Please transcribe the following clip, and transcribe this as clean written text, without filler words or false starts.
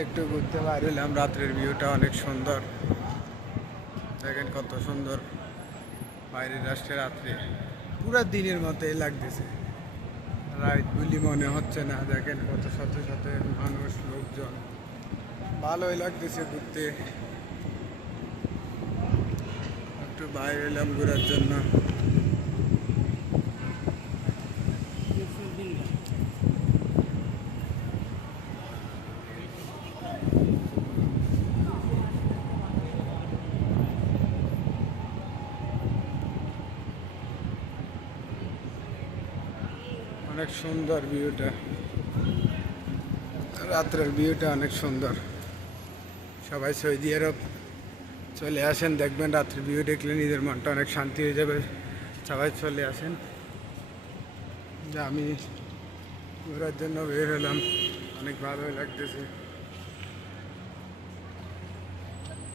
একটু ঘুরতে বাইরেলাম, রাত্রের ভিউটা অনেক সুন্দর। দেখেন কত সুন্দর বাইরের রাষ্ট্রে রাত্রে, পুরা দিনের মতোই লাগতেছে, রাত বলি মনে হচ্ছে না। দেখেন কত শত শত মানুষ, লোকজন, ভালোই লাগতেছে ঘুরতে। একটু বাইরে এলাম ঘোরার জন্য। অনেক সুন্দর ভিউটা, রাত্রের ভিউটা অনেক সুন্দর। সবাই সৌদি আরব চলে আসেন, দেখবেন রাত্রের ভিউ দেখলে নিজের মনটা অনেক শান্তি হয়ে যাবে। সবাই চলে আসেন। যে আমি ঘোরার জন্য বের হলাম, অনেক ভালোই লাগতেছে।